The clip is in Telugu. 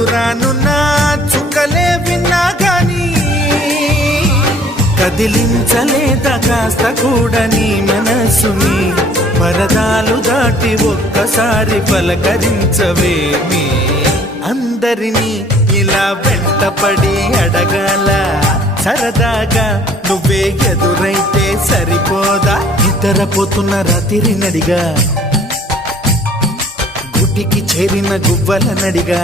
దూరానున్న చుక్కలే విన్నా గాని కదిలించలేదా కాస్త కూడా నీ మనసుని పరదాలు దాటి ఒక్కసారి పలకరించవేమి అందరినీ ఇలా వెంటపడి అడగాల సరదాగా నువ్వే ఎదురైతే సరిపోదా నిద్రపోతున్న రాత్రి నడిగా గుటికి చేరిన గువ్వల నడిగా